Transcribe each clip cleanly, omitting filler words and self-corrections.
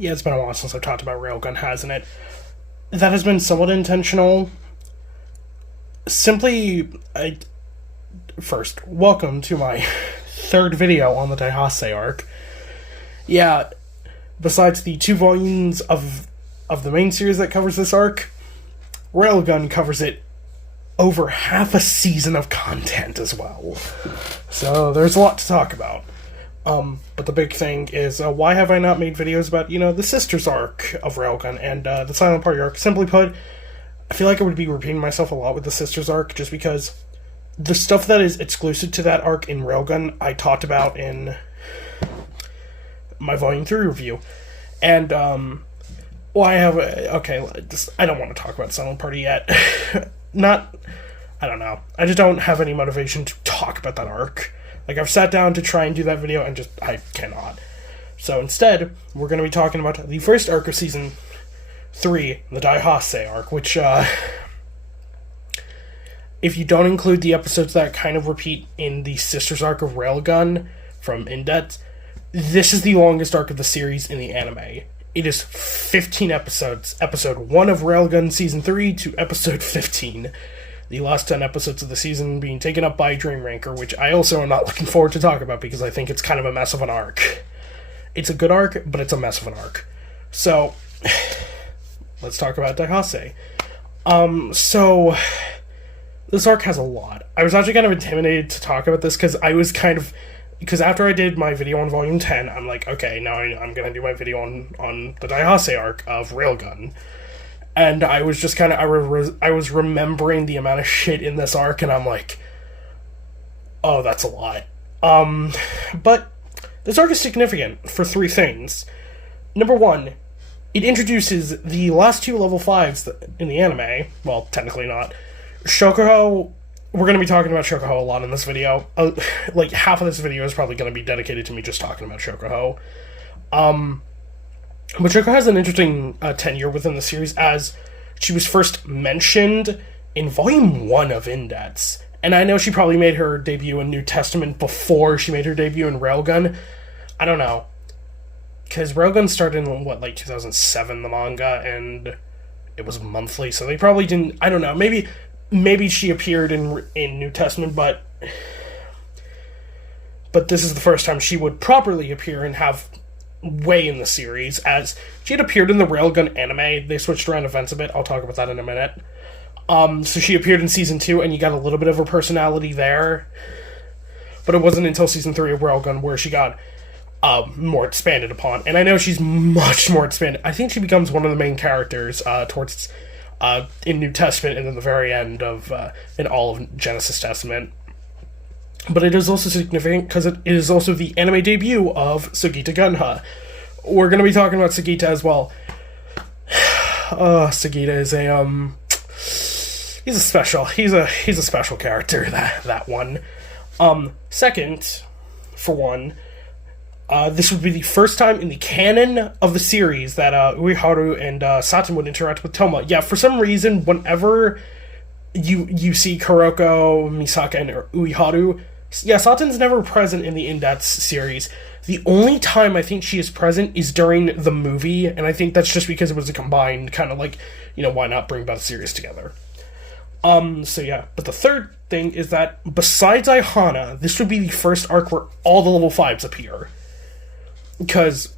Yeah, it's been a while since I've talked about Railgun, hasn't it? That has been somewhat intentional. Simply, first, welcome to my third video on the Daihasei Arc. Yeah, besides the 2 volumes of the main series that covers this arc, Railgun covers it over half a season of content as well. So there's a lot to talk about. But the big thing is, why have I not made videos about, the Sisters arc of Railgun and the Silent Party arc? Simply put, I feel like I would be repeating myself a lot with the Sisters arc, just because the stuff that is exclusive to that arc in Railgun, I talked about in my Volume 3 review. And, I don't want to talk about Silent Party yet. I don't know. I just don't have any motivation to talk about that arc. I've sat down to try and do that video, and I cannot. So instead, we're going to be talking about the first arc of Season 3, the Daihasei Arc, which, if you don't include the episodes that kind of repeat in the Sisters arc of Railgun from Indet, this is the longest arc of the series in the anime. It is 15 episodes, episode 1 of Railgun Season 3 to episode 15. The last 10 episodes of the season being taken up by Dream Ranker, which I also am not looking forward to talk about because I think it's kind of a mess of an arc. It's a good arc, but it's a mess of an arc. So, let's talk about Daihasei. So, this arc has a lot. I was actually kind of intimidated to talk about this because because after I did my video on Volume 10, I'm like, okay, now I'm going to do my video on the Daihasei arc of Railgun. And I was just kind of, I was remembering the amount of shit in this arc, and I'm like, oh, that's a lot. But this arc is significant for 3 things. Number 1, it introduces the last 2 level 5s in the anime. Well, technically not. Shokuho, we're going to be talking about Shokuho a lot in this video. Half of this video is probably going to be dedicated to me just talking about Shokuho. But Shoko has an interesting tenure within the series, as she was first mentioned in Volume 1 of Indets. And I know she probably made her debut in New Testament before she made her debut in Railgun. I don't know. Because Railgun started in, 2007, the manga, and it was monthly, so they probably didn't... I don't know, maybe she appeared in New Testament, but this is the first time she would properly appear and have way in the series, as she had appeared in the Railgun anime. They switched around events a bit. I'll talk about that in a minute. So she appeared in Season 2, and you got a little bit of her personality there. But it wasn't until Season 3 of Railgun where she got more expanded upon. And I know she's much more expanded. I think she becomes one of the main characters towards in New Testament and in the very end of in all of Genesis Testament. But it is also significant because it is also the anime debut of Sugita Gunha. We're going to be talking about Sugita as well. Sugita is he's a special character, that one. Second, for one, this would be the first time in the canon of the series that Ueharu and Satin would interact with Toma. Yeah, for some reason, whenever you see Kuroko, Misaka, and Ueharu, yeah, Satin's never present in the Indats series. The only time I think she is present is during the movie, and I think that's just because it was a combined kind of why not bring both series together? So yeah. But the third thing is that besides Aihana, this would be the first arc where all the level 5s appear. Because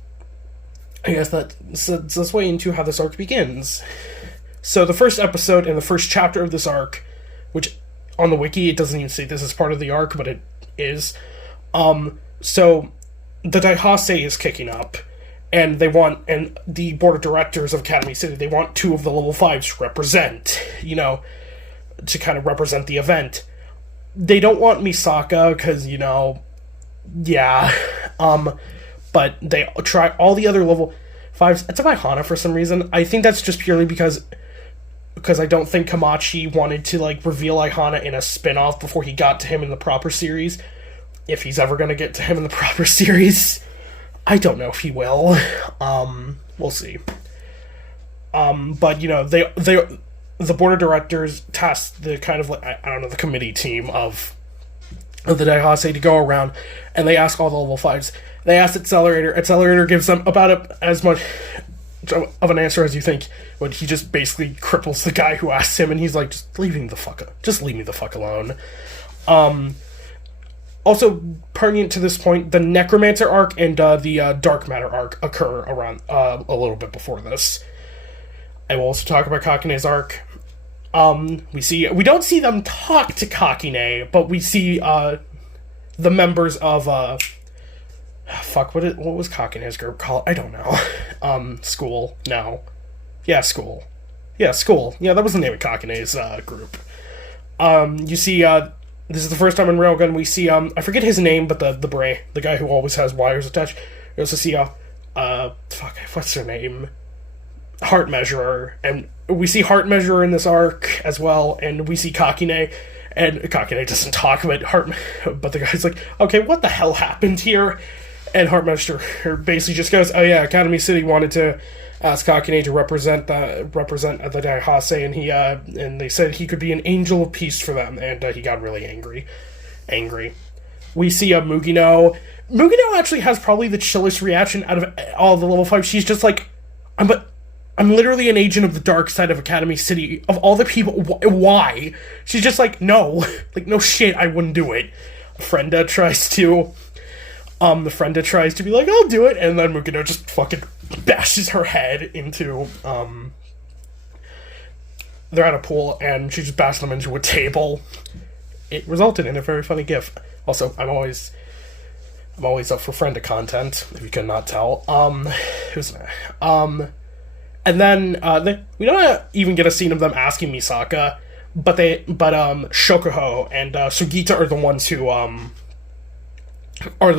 I guess that's way into how this arc begins. So the first episode and the first chapter of this arc, which on the wiki it doesn't even say this is part of the arc, but it is. So the Daihasei is kicking up, and the board of directors of Academy City, they want 2 of the level 5s to represent, to kind of represent the event. They don't want Misaka, because, yeah, but they try all the other level 5s. It's about Hana for some reason. I think that's just purely because I don't think Kamachi wanted to, reveal Aihana in a spin-off before he got to him in the proper series. If he's ever going to get to him in the proper series. I don't know if he will. We'll see. But, the board of directors tasked the kind of, the committee team of of the Daihasei to go around, and they ask all the level 5s. They ask Accelerator. Accelerator gives them about as much of an answer as you think, when he just basically cripples the guy who asks him, and he's like, just leave me the fuck alone. Also, pertinent to this point, the Necromancer arc and the Dark Matter arc occur around a little bit before this. I will also talk about Kakine's arc. We don't see them talk to Kakine, but we see the members of what was Kakine's group called? I don't know. School? No. Yeah, School. Yeah, School. Yeah, that was the name of Kakine's group. You see, this is the first time in Railgun we see, I forget his name, but the guy who always has wires attached. We also see, what's her name? Heart Measurer, and we see Heart Measurer in this arc as well, and we see Kakine, and Kakine doesn't talk about but the guy's like, okay, what the hell happened here? And Heart Measurer basically just goes, oh yeah, Academy City wanted to ask Kakine to represent the Daihasei, and they said he could be an angel of peace for them, and he got really angry. We see Mugino. Mugino actually has probably the chillest reaction out of all the level 5. She's just like, I'm literally an agent of the dark side of Academy City. Of all the people, why? She's just like, no. Like, no shit, I wouldn't do it. Frenda tries to be like, I'll do it, and then Mugino just fucking bashes her head into, they're at a pool, and she just bashed them into a table. It resulted in a very funny gif. Also, I'm always up for Frenda content, if you could not tell. And then, we don't even get a scene of them asking Misaka, but Shokuho and Sugita are the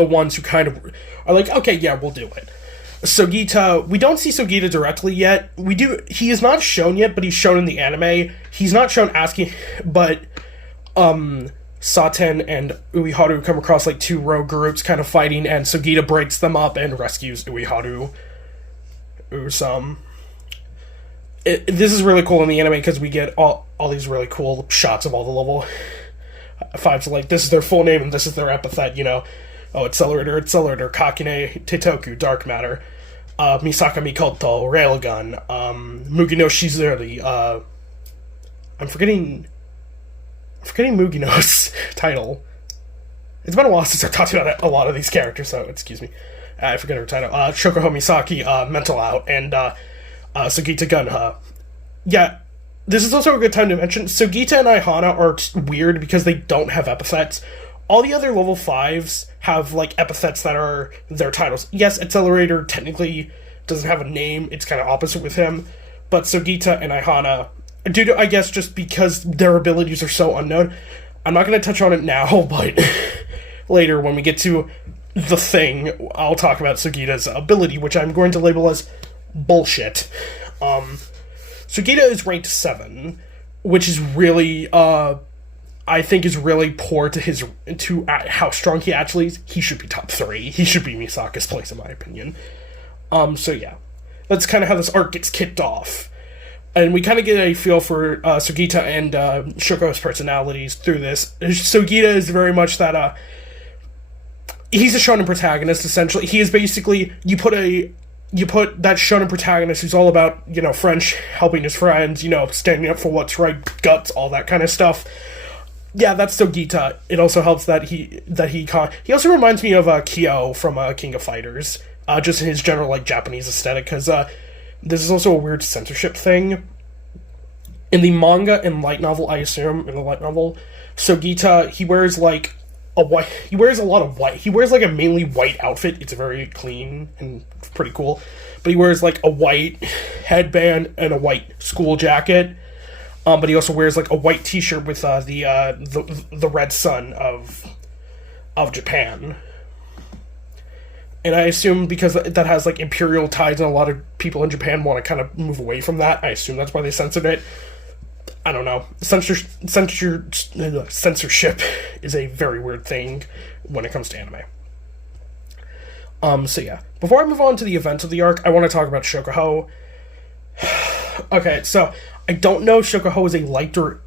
ones who kind of are like, okay, yeah, we'll do it. Sugita, we don't see Sugita directly yet. He is not shown yet, but he's shown in the anime. He's not shown asking, but Saten and Uiharu come across like two rogue groups kind of fighting, and Sugita breaks them up and rescues Uiharu. This is really cool in the anime because we get all these really cool shots of all the level 5s, like, this is their full name and this is their epithet, you know. Oh, Accelerator, Kakine, Teitoku, Dark Matter, Misaka Mikoto, Railgun, Mugino Shizuri, I'm forgetting Mugino's title. It's been a while since I've talked about a lot of these characters, so excuse me. I forget her title. Shokuho Misaki, Mental Out, and Sugita Gunha. Yeah, this is also a good time to mention, Sugita and Aihana are weird because they don't have epithets. All the other level 5s have, like, epithets that are their titles. Yes, Accelerator technically doesn't have a name, it's kind of opposite with him, but Sugita and Aihana, due to, I guess, just because their abilities are so unknown, I'm not going to touch on it now, but later when we get to the thing, I'll talk about Sugita's ability, which I'm going to label as bullshit. Sugita is ranked 7, which is really, I think is really poor to how strong he actually is. He should be top 3. He should be Misaka's place, in my opinion. So yeah. That's kind of how this arc gets kicked off. And we kind of get a feel for Sugita and Shoko's personalities through this. Sugita is very much that, he's a shonen protagonist, essentially. He is basically, you put that shonen protagonist who's all about, you know, French, helping his friends, you know, standing up for what's right, guts, all that kind of stuff. Yeah, that's Sugita. It also helps that he also reminds me of Kyo from King of Fighters, just in his general, like, Japanese aesthetic, because this is also a weird censorship thing. In the manga and light novel, I assume, in the light novel, Sugita, he wears, like, he wears a lot of white. He wears, like, a mainly white outfit. It's very clean and pretty cool. But he wears, like, a white headband and a white school jacket. But he also wears, like, a white t-shirt with the red sun of Japan. And I assume because that has, like, imperial ties and a lot of people in Japan want to kind of move away from that, I assume that's why they censored it. I don't know. Censorship is a very weird thing when it comes to anime. So yeah. Before I move on to the events of the arc, I want to talk about Shokuho. Okay, so I don't know if Shokuho is a light or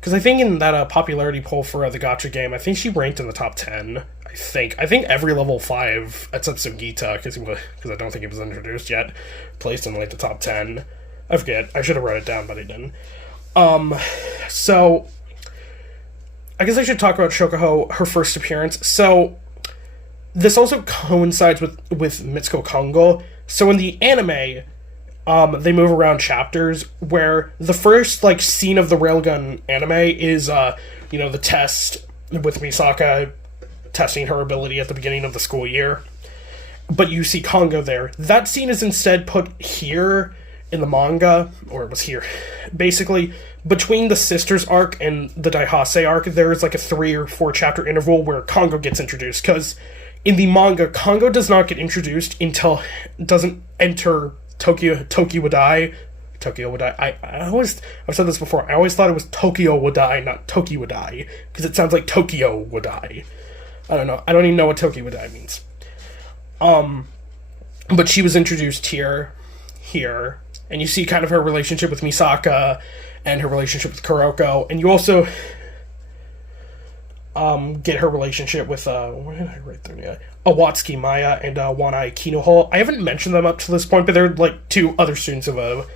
Because I think in that popularity poll for the gacha game, I think she ranked in the top 10. I think every level 5, except Sugita, because I don't think he was introduced yet, placed in like the top 10. I forget. I should have wrote it down, but I didn't. So I guess I should talk about Shokuho, her first appearance. So this also coincides with Mitsuko Kongo. So in the anime, they move around chapters where the first like scene of the Railgun anime is the test with Misaka testing her ability at the beginning of the school year. But you see Kongo there. That scene is instead put here in the manga, or it was here. Basically, between the Sisters arc and the Daihasei arc, there is like a 3 or 4 chapter interval where Kongo gets introduced, because in the manga, Kongo does not get introduced until it doesn't enter Tokyo Wadai. I've said this before, I always thought it was Tokyo Wadai, not Tokyo Wadai, because it sounds like Tokyo Wadai. I don't know. I don't even know what Tokyo Wadai means. But she was introduced here, and you see kind of her relationship with Misaka and her relationship with Kuroko, and you also get her relationship with where did I write their name? Awatsuki Maya and Wanai Kinoho. I haven't mentioned them up to this point, but they're like 2 other students of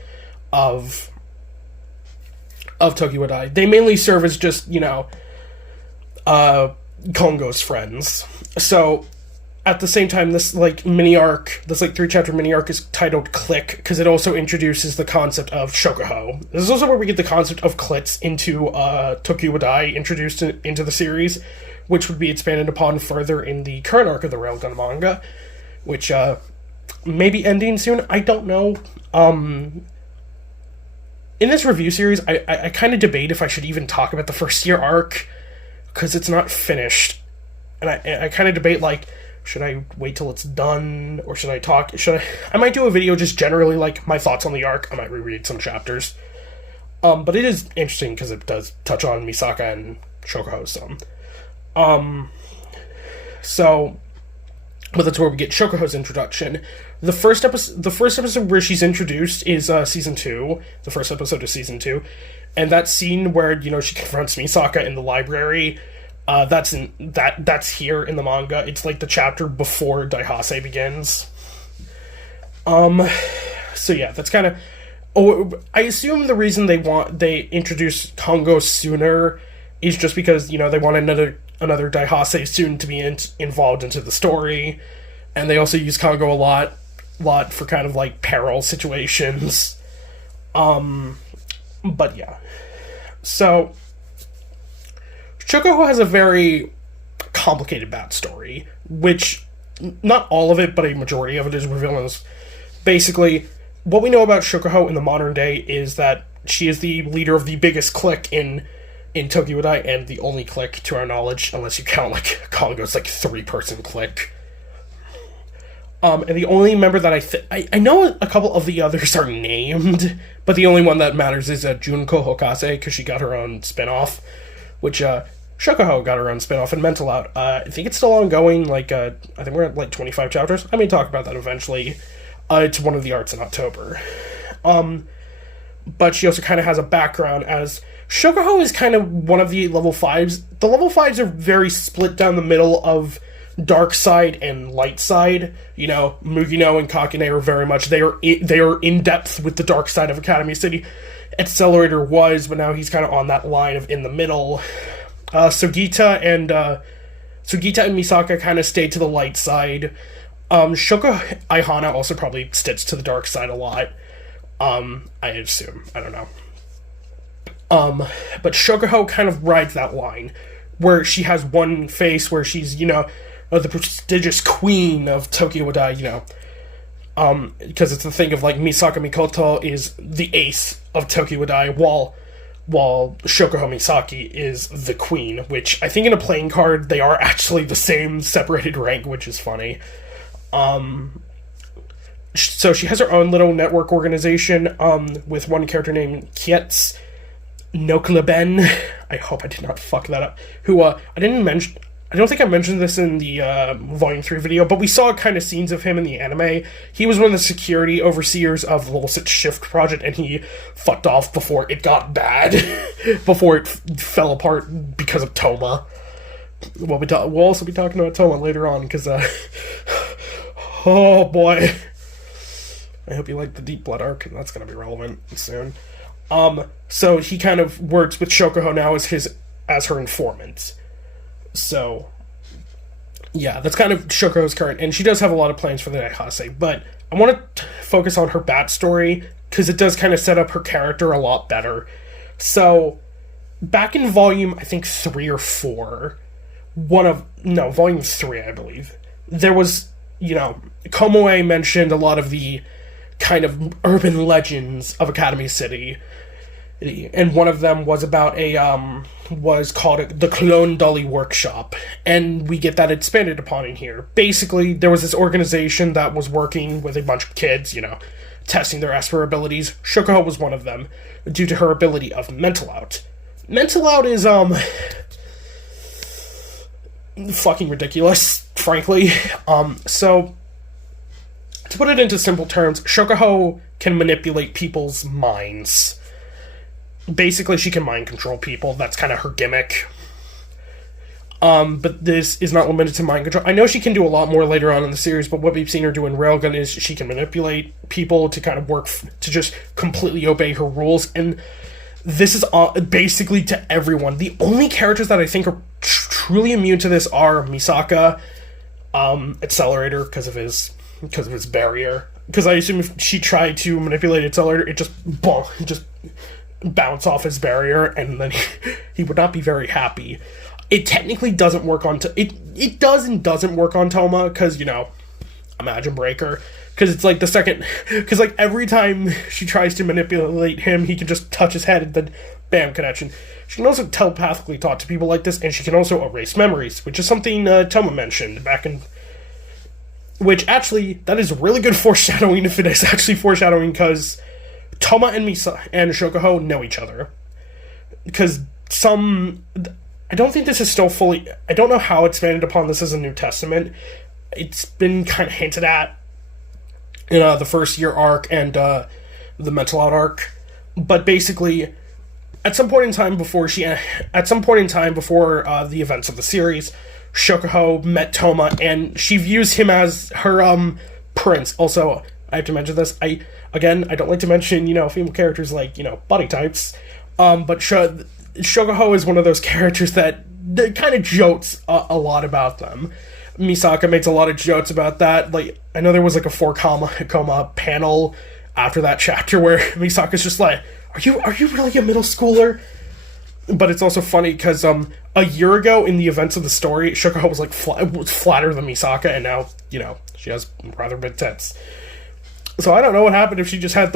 Tokyo Wadai. They mainly serve as just, Kongo's friends. So at the same time, this like mini arc, this like 3-chapter mini arc is titled Click, because it also introduces the concept of Shokuho. This is also where we get the concept of clits into Tokyo Wadai introduced into the series, which would be expanded upon further in the current arc of the Railgun manga, which may be ending soon. I don't know. In this review series, I kind of debate if I should even talk about the first year arc, because it's not finished. And I kind of debate, like, should I wait till it's done, or should I might do a video just generally, like, my thoughts on the arc. I might reread some chapters. But it is interesting, because it does touch on Misaka and Shokuho some. But that's where we get Shokuho's introduction. The first episode where she's introduced is season 2. The first episode of season 2. And that scene where, she confronts Misaka in the library, that's here in the manga. It's like the chapter before Daihasei begins. So yeah, that's kind of... I assume the reason they introduce Kongo sooner is just because, they want another Daihasei student to be involved into the story. And they also use Kongo a lot for kind of like peril situations. But yeah. So Shokuho has a very complicated backstory, which not all of it, but a majority of it is revealed. Basically, what we know about Shokuho in the modern day is that she is the leader of the biggest clique in Tokyo Wadai, and the only clique to our knowledge, unless you count like Kongo's like 3-person clique. And the only member that I know a couple of the others are named, but the only one that matters is Junko Hokase, because she got her own spin-off, which Shokuho got her own spin-off in Mental Out. I think it's still ongoing, like, I think we're at like 25 chapters. I may talk about that eventually. It's one of the arcs in October. But she also kind of has a background as... Shokuho is kind of one of the level 5s. The level 5s are very split down the middle of dark side and light side. Mugino and Kakine are very much... They are in depth with the dark side of Academy City. Accelerator was, but now he's kind of on that line of in the middle. Sugita and Misaka kind of stay to the light side. Shoko Aihana also probably sticks to the dark side a lot. I assume. I don't know. But Shokuho kind of rides that line, where she has one face where she's, the prestigious queen of Tokyo Wadai, because it's the thing of, like, Misaka Mikoto is the ace of Tokyo Wadai, while Shokuho Misaki is the queen, which I think in a playing card, they are actually the same separated rank, which is funny. So she has her own little network organization, with one character named Kietz Nokleben. I hope I did not fuck that up. Who, I I don't think I mentioned this in the Volume 3 video, but we saw kind of scenes of him in the anime. He was one of the security overseers of the Volsit Shift project, and he fucked off before it got bad, before it fell apart because of Toma. We'll also be talking about Toma later on, because, oh boy. I hope you like the Deep Blood arc, and that's going to be relevant soon. So he kind of works with Shokuho now as her informant. So, yeah, that's kind of Shokuho's current, and she does have a lot of plans for the Daihasei, but I want to focus on her backstory, because it does kind of set up her character a lot better. So, back in volume, I think 3 or 4, volume 3, I believe, there was, Komoe mentioned a lot of the kind of urban legends of Academy City, and one of them was about was called the Clone Dolly Workshop, and we get that expanded upon in here. Basically, there was this organization that was working with a bunch of kids, testing their Esper abilities. Shokuho was one of them, due to her ability of Mental Out. Mental Out is, fucking ridiculous, frankly. So, to put it into simple terms, Shokuho can manipulate people's minds. Basically, she can mind control people. That's kind of her gimmick. But this is not limited to mind control. I know she can do a lot more later on in the series, but what we've seen her do in Railgun is she can manipulate people to kind of work, to just completely obey her rules. And this is basically to everyone. The only characters that I think are truly immune to this are Misaka, Accelerator, because of his barrier. Because I assume if she tried to manipulate Accelerator, it just bounce off his barrier, and then he would not be very happy. It technically doesn't work on... It does and doesn't work on Toma, because, Imagine Breaker. Because it's like the second... Because, like, every time she tries to manipulate him, he can just touch his head, and then, bam, connection. She can also telepathically talk to people like this, and she can also erase memories, which is something Toma mentioned back in... Which, actually, that is really good foreshadowing, if it is actually foreshadowing, because... Toma and Shokuho know each other. Because I don't think this is still fully... I don't know how expanded upon this as a New Testament. It's been kind of hinted at in the First Year arc and the Mental Out arc. But basically, at some point in time before the events of the series, Shokuho met Toma, and she views him as her prince. Also, I have to mention this. I don't like to mention, female characters like, body types. But Shokuho is one of those characters that kind of jokes a lot about them. Misaka makes a lot of jokes about that. Like, I know there was like a 4 panel after that chapter where Misaka's just like, are you really a middle schooler? But it's also funny because a year ago in the events of the story, Shokuho was like flatter than Misaka, and now, she has rather big tits. So I don't know what happened if she just had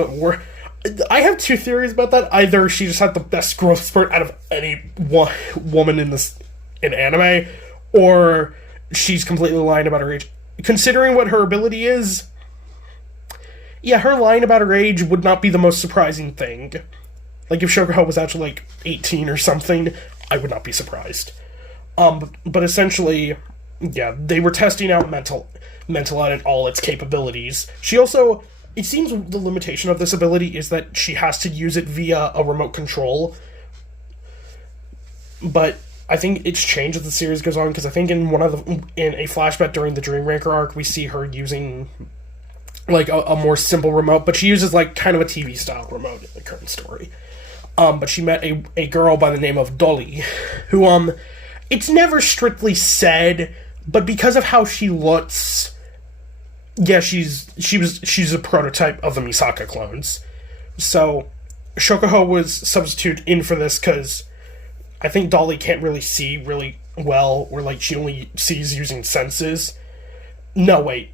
I have 2 theories about that. Either she just had the best growth spurt out of any woman in anime, or she's completely lying about her age. Considering what her ability is, yeah, her lying about her age would not be the most surprising thing. Like, if Shokuho was actually, like, 18 or something, I would not be surprised. But essentially, yeah, they were testing out Mental Out and all its capabilities. She also... It seems the limitation of this ability is that she has to use it via a remote control. But I think it's changed as the series goes on, because I think in a flashback during the Dream Ranker arc, we see her using like a more simple remote, but she uses like kind of a TV style remote in the current story. But she met a girl by the name of Dolly, who it's never strictly said, but because of how she looks, yeah, she's a prototype of the Misaka clones. So Shokuho was substituted in for this because I think Dolly can't really see really well, or like she only sees using senses. No, wait,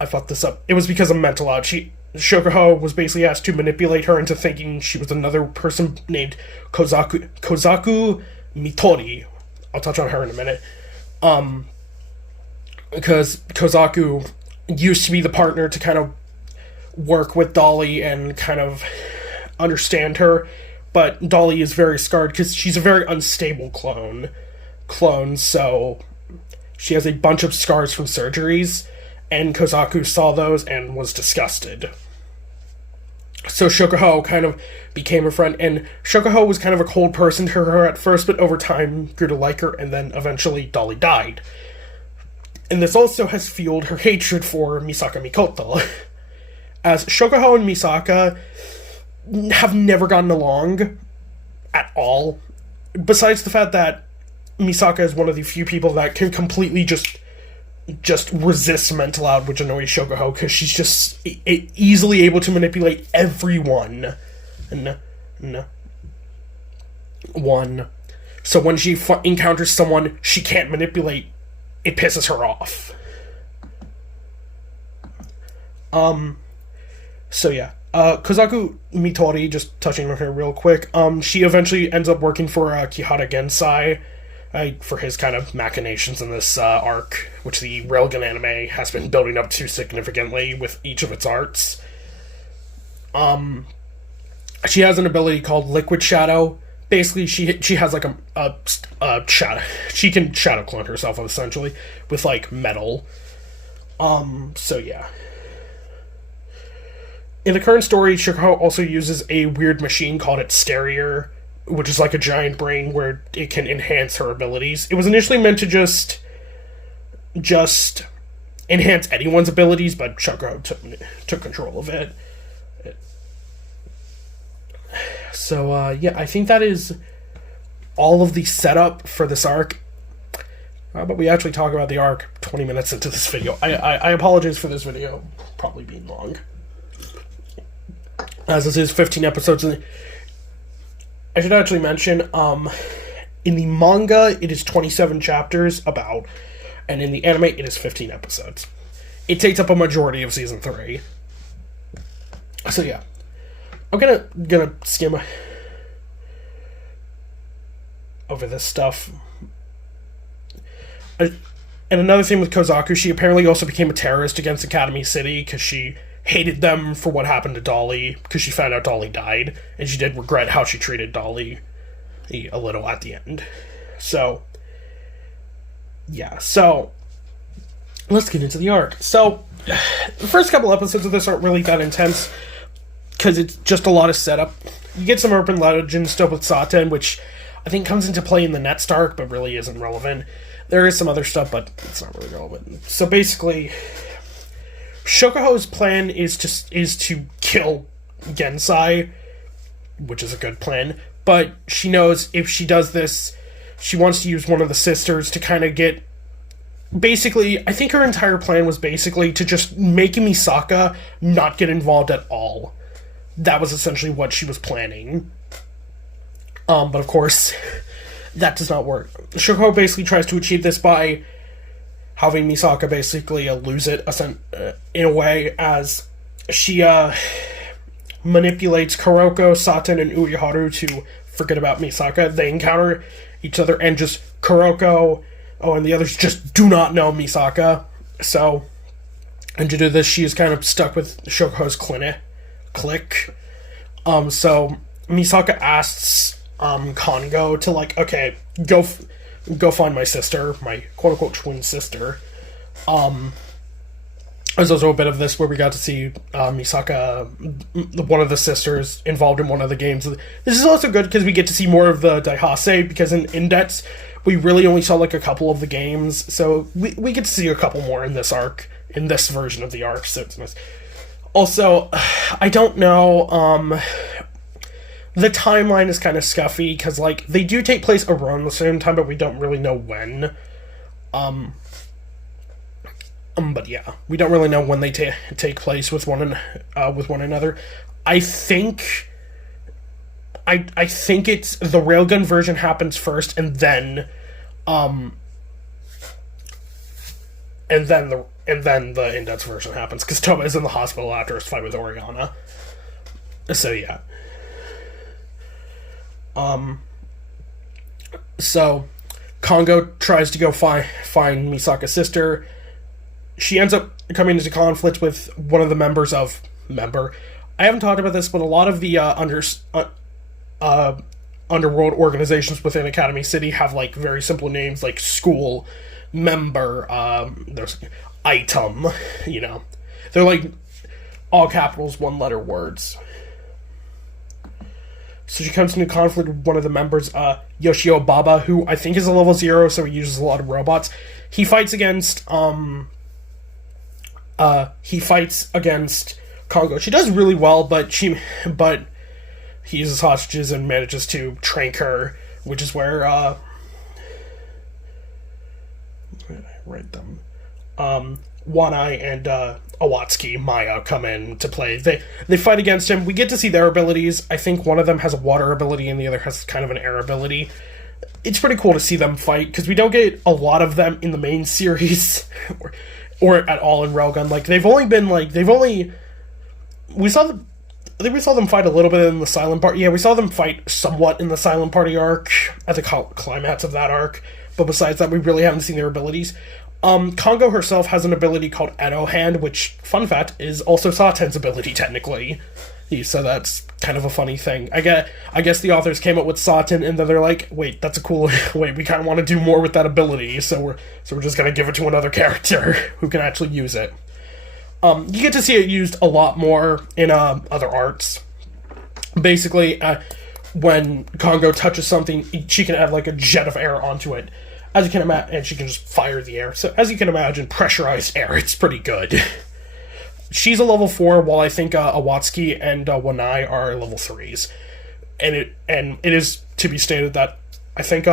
I fucked this up. It was because of Mental Out. Shokuho was basically asked to manipulate her into thinking she was another person named Kozaku Mitori. I'll touch on her in a minute. Because Kozaku used to be the partner to kind of work with Dolly and kind of understand her, but Dolly is very scarred because she's a very unstable clone, so she has a bunch of scars from surgeries, and Kozaku saw those and was disgusted. So Shokuho kind of became her friend, and Shokuho was kind of a cold person to her at first, but over time grew to like her, and then eventually Dolly died. And this also has fueled her hatred for Misaka Mikoto, as Shokuho and Misaka have never gotten along at all, besides the fact that Misaka is one of the few people that can completely just resist mental out, which annoys Shokuho, because she's just easily able to manipulate everyone. So when she encounters someone she can't manipulate, it pisses her off. So yeah. Kozaku Mitori, just touching on her real quick, she eventually ends up working for Kihara Gensai, for his kind of machinations in this arc, which the Railgun Anime has been building up to significantly with each of its arcs. She has an ability called Liquid Shadow. Basically, she has like a shadow. She can shadow clone herself, essentially, with like metal. So yeah. In the current story, Shokuho also uses a weird machine called its Stereo, which is like a giant brain where it can enhance her abilities. It was initially meant to just enhance anyone's abilities, but Shokuho took control of it. So, yeah, I think that is all of the setup for this arc. But we actually talk about the arc 20 minutes into this video. I apologize for this video probably being long, as this is 15 episodes. I should actually mention, in the manga, it is 27 chapters, and in the anime, it is 15 episodes. It takes up a majority of Season 3. So, yeah. I'm gonna skim over this stuff. And another thing with Kozaku, she apparently also became a terrorist against Academy City, because she hated them for what happened to Dolly, because she found out Dolly died, and she did regret how she treated Dolly a little at the end. So, yeah, so, let's get into the arc. So, the first couple episodes of this aren't really that intense, because it's just a lot of setup. You get some urban legend stuff with Saten, which I think comes into play in the next arc, but really isn't relevant. There is some other stuff, but it's not really relevant. So basically, Shokuho's plan is to kill Gensai, which is a good plan, but she knows if she does this, she wants to use one of the sisters to kind of get... Basically, I think her entire plan was basically to just make Misaka not get involved at all. That was essentially what she was planning. But of course, that does not work. Shokuho basically tries to achieve this by having Misaka basically lose it in a way, as she manipulates Kuroko, Saten, and Ueharu to forget about Misaka. They encounter each other, and just Kuroko, and the others just do not know Misaka. So, and to do this, she is kind of stuck with Shokuho's clique. So Misaka asks Kongo to, like, okay, go find my sister, my quote-unquote twin sister. There's also a bit of this where we got to see Misaka, one of the sisters, involved in one of the games. This is also good because we get to see more of the Daihasei, because in Index, we really only saw, like, a couple of the games, so we get to see a couple more in this arc, in this version of the arc, so it's nice. Also, I don't know, the timeline is kind of scuffy, because, like, they do take place around the same time, but we don't really know when. But yeah, we don't really know when they take place with one another. I think it's the Railgun version happens first, and then the Index version happens, because Toba is in the hospital after his fight with Oriana. So yeah. So Kongo tries to go find Misaka's sister. She ends up coming into conflict with one of the members of I haven't talked about this, but a lot of the underworld organizations within Academy City have like very simple names like school, member, there's item, you know. They're like all capitals, one letter words. So she comes into conflict with one of the members, Yoshio Baba, who I think is a level 0, so he uses a lot of robots. He fights against Kongo. She does really well, but he uses hostages and manages to trank her, which is where where did I write them? Wanai and Awatsuki Maya come in to play. They fight against him. We get to see their abilities. I think one of them has a water ability and the other has kind of an air ability. It's pretty cool to see them fight, because we don't get a lot of them in the main series, or at all in Railgun. Like, we saw them fight a little bit in the Silent Party. Yeah, we saw them fight somewhat in the Silent Party arc, at the climax of that arc, but besides that, we really haven't seen their abilities. Kongo herself has an ability called Edo Hand, which, fun fact, is also Saten's ability, technically. So that's kind of a funny thing. I guess the authors came up with Saten, and then they're like, wait, that's a cool... wait, we kind of want to do more with that ability, so we're just going to give it to another character who can actually use it. You get to see it used a lot more in other arts. Basically, when Kongo touches something, she can add like a jet of air onto it. As you can imagine, and she can just fire the air. So, as you can imagine, pressurized air, it's pretty good. She's a level 4, while I think Awatsuki and Wanai are level 3s. And it is to be stated that I think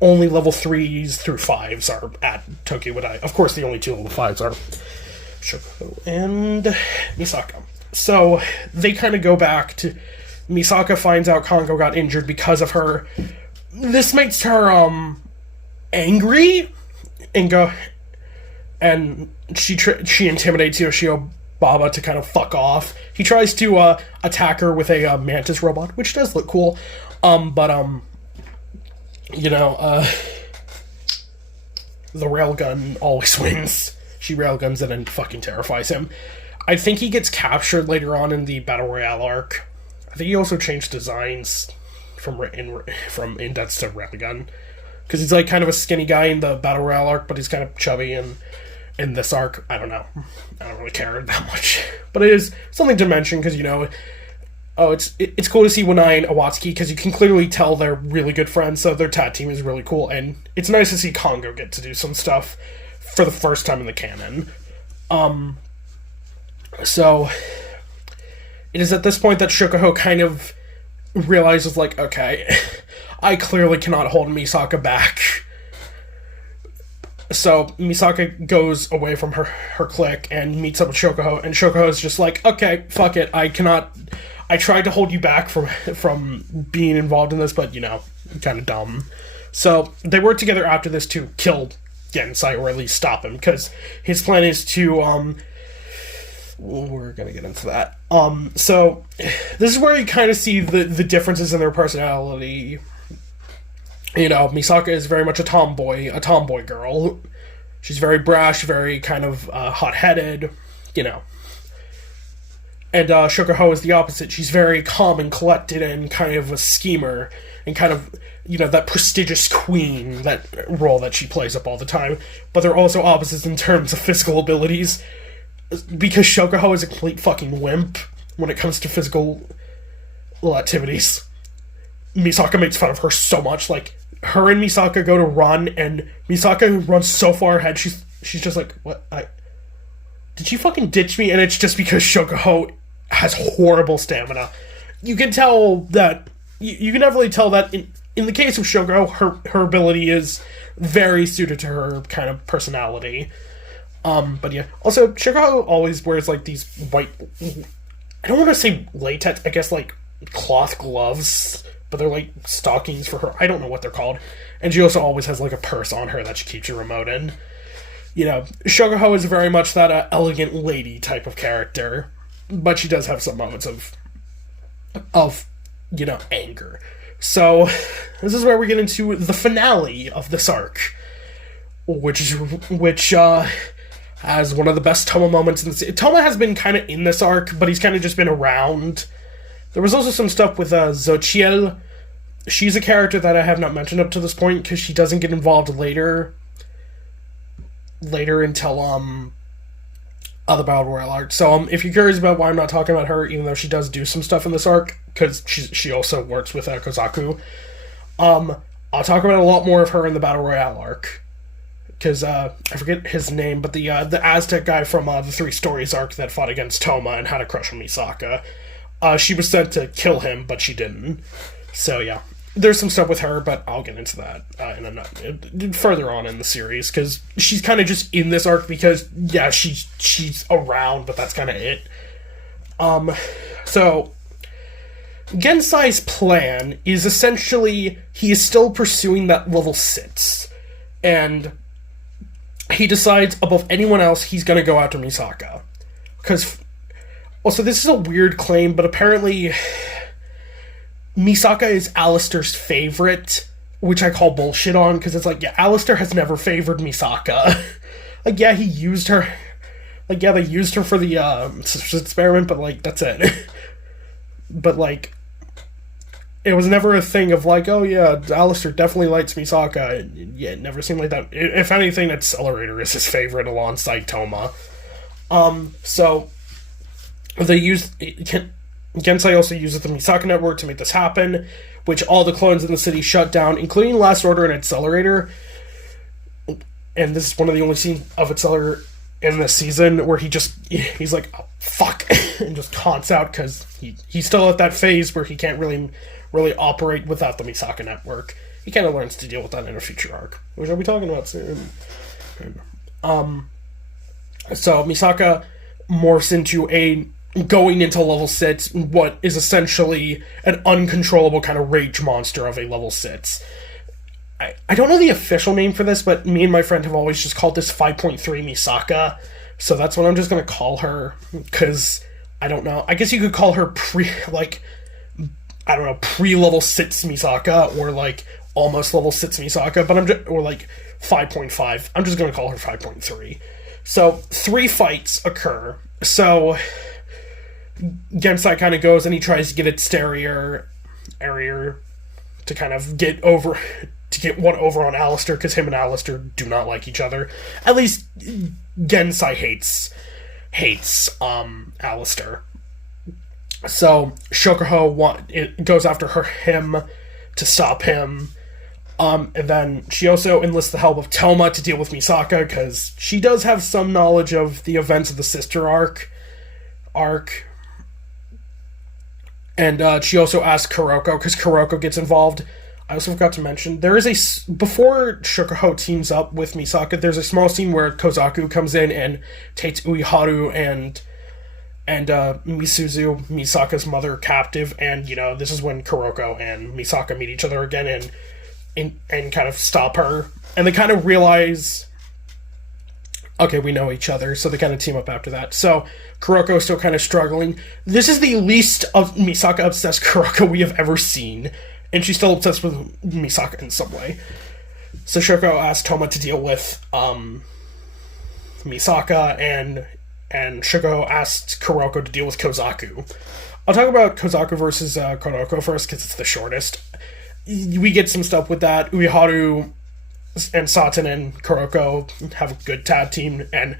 only level 3s through 5s are at Tokyo Wadai. Of course, the only 2 level 5s are Shoko and Misaka. So, they kind of go back to... Misaka finds out Kongo got injured because of her. This makes her, angry, and she intimidates Yoshio Baba to kind of fuck off. He tries to attack her with a mantis robot, which does look cool, the railgun always wins. She railguns it and fucking terrifies him. I think he gets captured later on in the Battle Royale arc. I think he also changed designs from Indets to Railgun. Because he's like kind of a skinny guy in the Battle Royale arc, but he's kind of chubby in this arc. I don't know. I don't really care that much. But it is something to mention, because, it's cool to see Wanai and Awatsuki, because you can clearly tell they're really good friends, so their tag team is really cool. And it's nice to see Kongo get to do some stuff for the first time in the canon. So, it is at this point that Shokuho kind of realizes, like, okay... I clearly cannot hold Misaka back. So Misaka goes away from her clique and meets up with Shokuho, and Shokuho is just like, okay, fuck it, I tried to hold you back from being involved in this, but, kind of dumb. So they work together after this to kill Gensai, or at least stop him, because his plan is to, we're gonna get into that. So this is where you kind of see the differences in their personality. Misaka is very much a tomboy girl. She's very brash, very kind of hot-headed, And Shokuho is the opposite. She's very calm and collected and kind of a schemer, and kind of, that prestigious queen, that role that she plays up all the time. But they're also opposites in terms of physical abilities, because Shokuho is a complete fucking wimp when it comes to physical activities. Misaka makes fun of her so much, like, her and Misaka go to run, and Misaka runs so far ahead, she's just like, what? Did she fucking ditch me? And it's just because Shokuho has horrible stamina. You can tell that, you can definitely tell that in the case of Shokuho, her ability is very suited to her kind of personality. But yeah. Also, Shokuho always wears, like, these white, I don't want to say latex, I guess, like, cloth gloves, but they're like stockings for her. I don't know what they're called. And she also always has like a purse on her that she keeps her remote in. Shokuho is very much that elegant lady type of character, but she does have some moments of anger. So this is where we get into the finale of this arc, which has one of the best Toma moments in the... Toma has been kind of in this arc, but he's kind of just been around. There was also some stuff with Zochiel she's a character that I have not mentioned up to this point because she doesn't get involved later until the Battle Royale arc. So if you're curious about why I'm not talking about her, even though she does do some stuff in this arc, because she also works with Kozaku, I'll talk about a lot more of her in the Battle Royale arc. Because I forget his name, but the Aztec guy from the Three Stories arc that fought against Toma and had a crush on Misaka, she was sent to kill him, but she didn't. So yeah, there's some stuff with her, but I'll get into that further on in the series, because she's kind of just in this arc because, yeah, she's around, but that's kind of it. So Gensai's plan is essentially he is still pursuing that level 6, and he decides above anyone else he's going to go after Misaka. Because, also, this is a weird claim, but apparently Misaka is Alistair's favorite, which I call bullshit on, because it's like, yeah, Alistair has never favored Misaka. Like, yeah, he used her. Like, yeah, they used her for the experiment, but, like, that's it. But, like, it was never a thing of like, oh yeah, Alistair definitely likes Misaka. Yeah, it never seemed like that. If anything, Accelerator is his favorite alongside Toma. So they Gensai also uses the Misaka network to make this happen, which all the clones in the city shut down, including Last Order and Accelerator. And this is one of the only scenes of Accelerator in this season where he's like, oh, fuck, and just taunts out because he's still at that phase where he can't really operate without the Misaka network. He kind of learns to deal with that in a future arc, which I'll be talking about soon. So Misaka morphs into going into level 6, what is essentially an uncontrollable kind of rage monster of a level 6. I don't know the official name for this, but me and my friend have always just called this 5.3 Misaka, so that's what I'm just going to call her, because I don't know. I guess you could call her pre-level 6 Misaka, or like almost level 6 Misaka, but or like 5.5. I'm just going to call her 5.3. So 3 fights occur. So Gensai kind of goes and he tries to get exterior to kind of get one over on Alistair, because him and Alistair do not like each other. At least Gensai hates Alistair. So Shokuho goes after him to stop him. And then she also enlists the help of Toma to deal with Misaka, because she does have some knowledge of the events of the sister arc. And she also asks Kuroko, because Kuroko gets involved. I also forgot to mention, before Shokuho teams up with Misaka, there's a small scene where Kozaku comes in and takes Uiharu and Misuzu, Misaka's mother, captive, and, this is when Kuroko and Misaka meet each other again and kind of stop her. And they kind of realize, okay, we know each other, so they kind of team up after that. So Kuroko is still kind of struggling. This is the least of Misaka-obsessed Kuroko we have ever seen, and she's still obsessed with Misaka in some way. So Shoko asks Toma to deal with Misaka, and Shoko asks Kuroko to deal with Kozaku. I'll talk about Kozaku versus Kuroko first, because it's the shortest. We get some stuff with that. Uiharu and Satan and Kuroko have a good tag team, and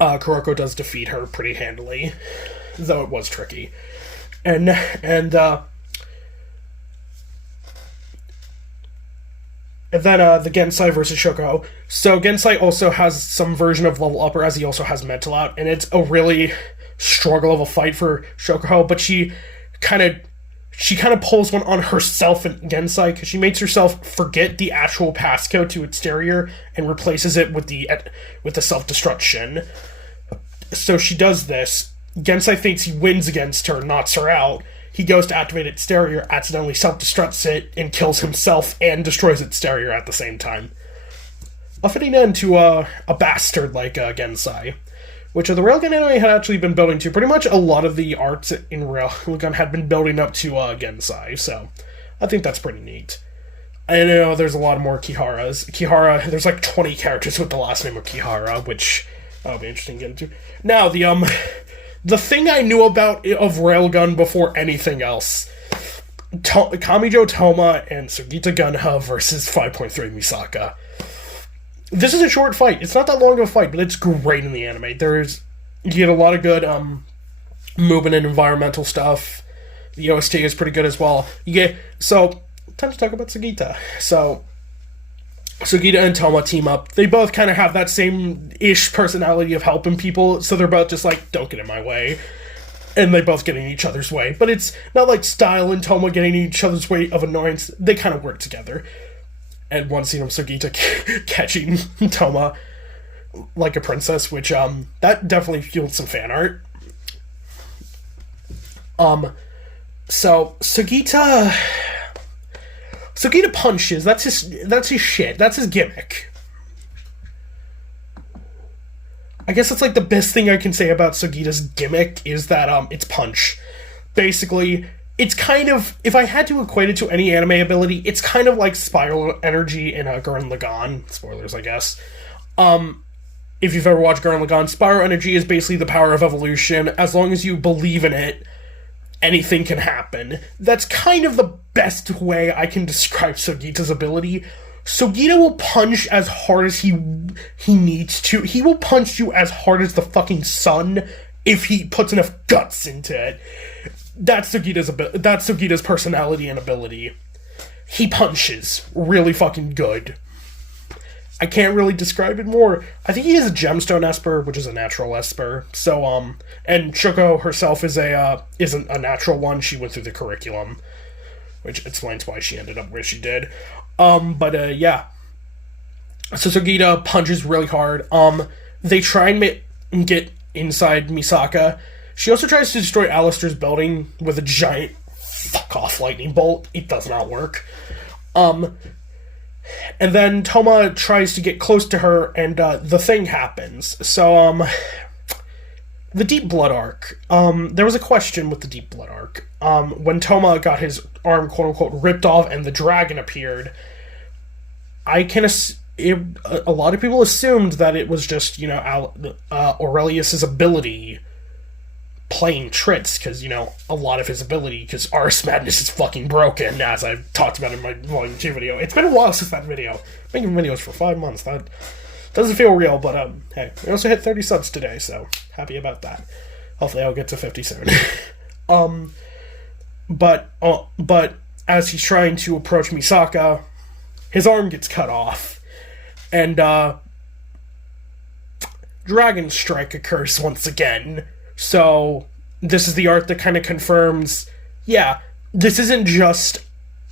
Kuroko does defeat her pretty handily, though it was tricky. And then the Gensai versus Shoko. So Gensai also has some version of level up, or as he also has mental out, and it's a really struggle of a fight for Shoko, but she kind of pulls one on herself in Gensai, because she makes herself forget the actual passcode to exterior and replaces it with the self-destruction. So she does this. Gensai thinks he wins against her, knocks her out. He goes to activate exterior, accidentally self-destructs it, and kills himself and destroys exterior at the same time. A fitting end to a bastard like Gensai, which the Railgun Anime had actually been building to. Pretty much a lot of the arcs in Railgun had been building up to Gensai, so I think that's pretty neat. I know there's a lot more Kiharas. There's like 20 characters with the last name of Kihara, which that'll be interesting to get into. Now, the thing I knew about of Railgun before anything else Kamijo Toma and Sugita Gunha versus 5.3 Misaka. This is a short fight. It's not that long of a fight, but it's great in the anime. You get a lot of good movement and environmental stuff. The OST is pretty good as well. Time to talk about Sugita. So, Sugita and Toma team up. They both kind of have that same-ish personality of helping people, so they're both just like, don't get in my way. And they both get in each other's way. But it's not like Style and Toma getting in each other's way of annoyance. They kind of work together. And one scene of Sugita catching Toma like a princess, which, that definitely fueled some fan art. So, Sugita punches. That's his shit. That's his gimmick. I guess that's like the best thing I can say about Sugita's gimmick is that, it's punch. Basically, it's kind of, if I had to equate it to any anime ability, it's kind of like Spiral Energy in Gurren Lagann. Spoilers, I guess. If you've ever watched Gurren Lagann, Spiral Energy is basically the power of evolution. As long as you believe in it, anything can happen. That's kind of the best way I can describe Sugita's ability. Sugita will punch as hard as he needs to. He will punch you as hard as the fucking sun if he puts enough guts into it. That's Sugita's personality and ability. He punches really fucking good. I can't really describe it more. I think he is a gemstone Esper, which is a natural Esper. So, and Shoko herself isn't a natural one. She went through the curriculum, which explains why she ended up where she did. Yeah. So Sugita punches really hard. They try and get inside Misaka. She also tries to destroy Alistair's building with a giant fuck-off lightning bolt. It does not work. And then Toma tries to get close to her, and the thing happens. So, the Deep Blood Arc. There was a question with the Deep Blood Arc. When Toma got his arm, quote-unquote, ripped off and the dragon appeared, a lot of people assumed that it was just, Aurelius's ability playing tricks, because, a lot of his ability, because Ars Madness is fucking broken, as I've talked about in my Volume 2 video. It's been a while since that video. Making videos for 5 months. That doesn't feel real, but, hey, we also hit 30 subs today, so happy about that. Hopefully I'll get to 50 soon. But as he's trying to approach Misaka, his arm gets cut off, and, Dragon Strike occurs once again. So, this is the art that kind of confirms, that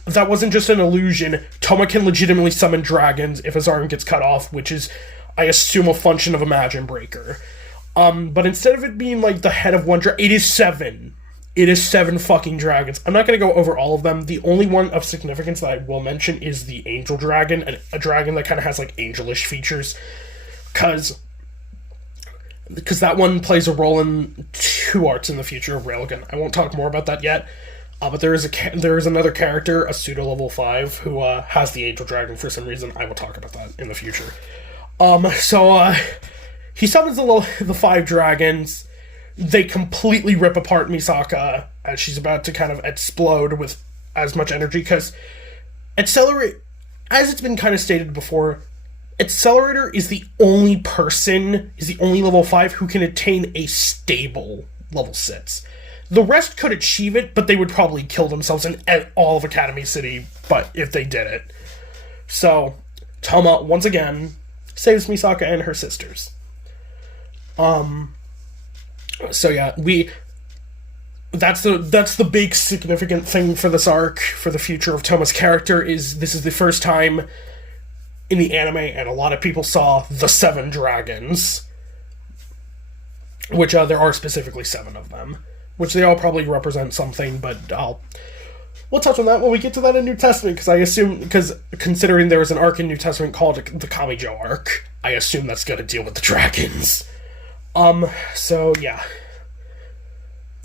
wasn't just an illusion. Toma can legitimately summon dragons if his arm gets cut off, which is, I assume, a function of Imagine Breaker. But instead of it being like the head of one dragon, it is 7. It is 7 fucking dragons. I'm not going to go over all of them. The only one of significance that I will mention is the Angel Dragon, a dragon that kind of has like angelish features, because that one plays a role in 2 arcs in the future of Railgun. I won't talk more about that yet, but there is another character, a pseudo level 5, who has the Angel Dragon for some reason. I will talk about that in the future. He summons the 5 dragons. They completely rip apart Misaka as she's about to kind of explode with as much energy, because Accelerate, as it's been kind of stated before, Accelerator is the only level 5 who can attain a stable level 6. The rest could achieve it, but they would probably kill themselves in all of Academy City, but if they did it. So, Toma, once again, saves Misaka and her sisters. That's the big significant thing for this arc, for the future of Toma's character, is this is the first time in the anime, and a lot of people saw the 7 dragons, which there are specifically 7 of them, which they all probably represent something, but we'll touch on that when we get to that in New Testament, because considering there was an arc in New Testament called the Kamijo Arc, I assume that's going to deal with the dragons.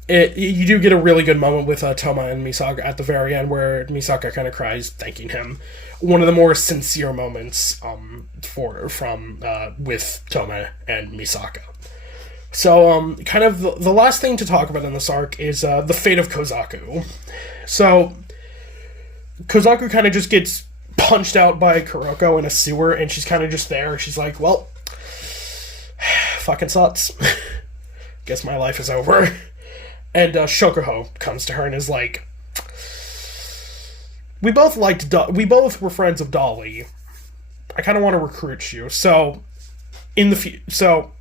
You do get a really good moment with Toma and Misaka at the very end, where Misaka kind of cries, thanking him. One of the more sincere moments with Toma and Misaka. So, kind of the last thing to talk about in this arc is the fate of Kozaku. So, Kozaku kind of just gets punched out by Kuroko in a sewer, and she's kind of just there. She's like, well, fucking sucks. Guess my life is over. And Shokuho comes to her and is like, we both were friends of Dolly. I kind of want to recruit you. So, so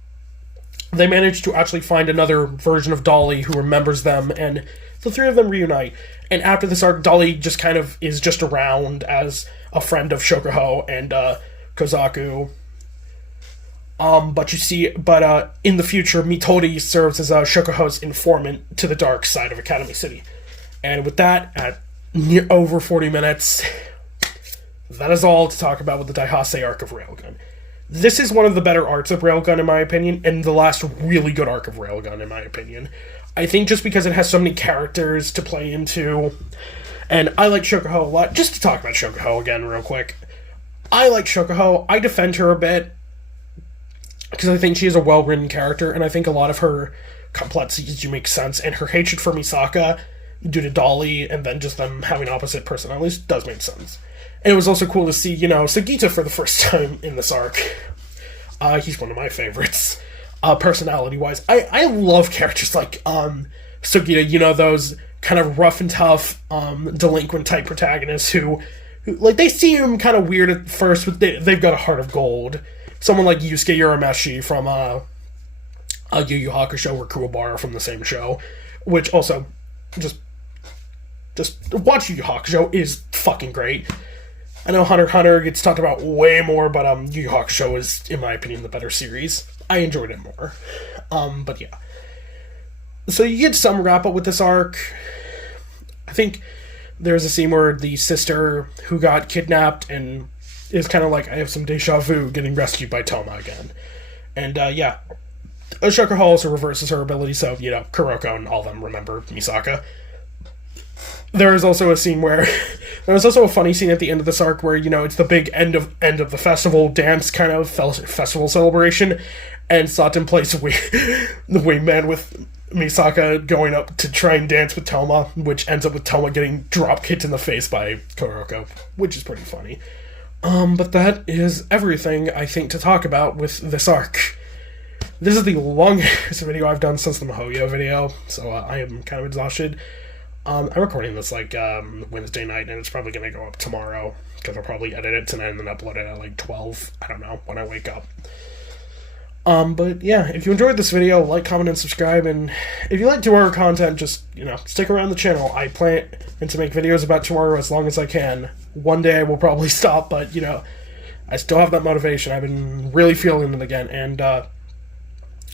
they managed to actually find another version of Dolly who remembers them, and the three of them reunite. And after this arc, Dolly just kind of is just around as a friend of Shokuho and Kozaku. But in the future, Mitori serves as Shokuho's informant to the dark side of Academy City. And with that, at over 40 minutes, that is all to talk about with the Daihasei Arc of Railgun. This is one of the better arcs of Railgun, in my opinion, and the last really good arc of Railgun, in my opinion. I think just because it has so many characters to play into, and I like Shokuho a lot. Just to talk about Shokuho again real quick. I like Shokuho. I defend her a bit, because I think she is a well-written character, and I think a lot of her complexities do make sense, and her hatred for Misaka, due to Dolly, and then just them having opposite personalities, does make sense. And it was also cool to see, Sagita for the first time in this arc. He's one of my favorites, personality-wise. I love characters like Sagita, those kind of rough and tough, delinquent-type protagonists who, like, they seem kind of weird at first, but they've got a heart of gold. Someone like Yusuke Urameshi from Yu Yu Hakusho or Kuwabara from the same show, which also, just watch Yu Yu Hakusho is fucking great. I know Hunter x Hunter gets talked about way more, but Yu Yu Hakusho is, in my opinion, the better series. I enjoyed it more. But yeah. So you get some wrap-up with this arc. I think there's a scene where the sister who got kidnapped and is kind of like, I have some deja vu, getting rescued by Toma again. And, yeah. Shokuho also reverses her ability, so, Kuroko and all of them remember Misaka. There is also a scene where... There's also a funny scene at the end of this arc where, it's the big end of the festival dance kind of festival celebration, and Satin plays the wingman with Misaka going up to try and dance with Toma, which ends up with Toma getting drop kicked in the face by Kuroko, which is pretty funny. But that is everything, I think, to talk about with this arc. This is the longest video I've done since the Mihoyo video, so I am kind of exhausted. I'm recording this, Wednesday night, and it's probably going to go up tomorrow, because I'll probably edit it tonight and then upload it at, 12, I don't know, when I wake up. But yeah, if you enjoyed this video, like, comment, and subscribe, and if you like Toaru content, just, stick around the channel. I plan to make videos about Toaru as long as I can. One day I will probably stop, but, I still have that motivation. I've been really feeling it again, and,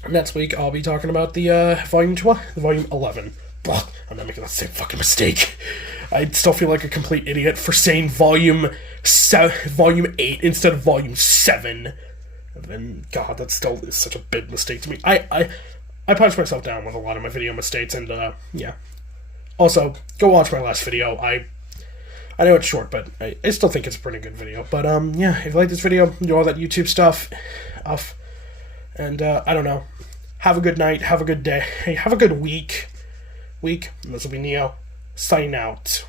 next week I'll be talking about the, Volume 11. Ugh, I'm not making that same fucking mistake. I still feel like a complete idiot for saying Volume 8 instead of Volume 7. And then, God, that still is such a big mistake to me. I punch myself down with a lot of my video mistakes, and, yeah. Also, go watch my last video. I know it's short, but I still think it's a pretty good video. But, yeah, if you like this video, do all that YouTube stuff. And, I don't know. Have a good night, have a good day, have a good week. And this will be Neo, signing out.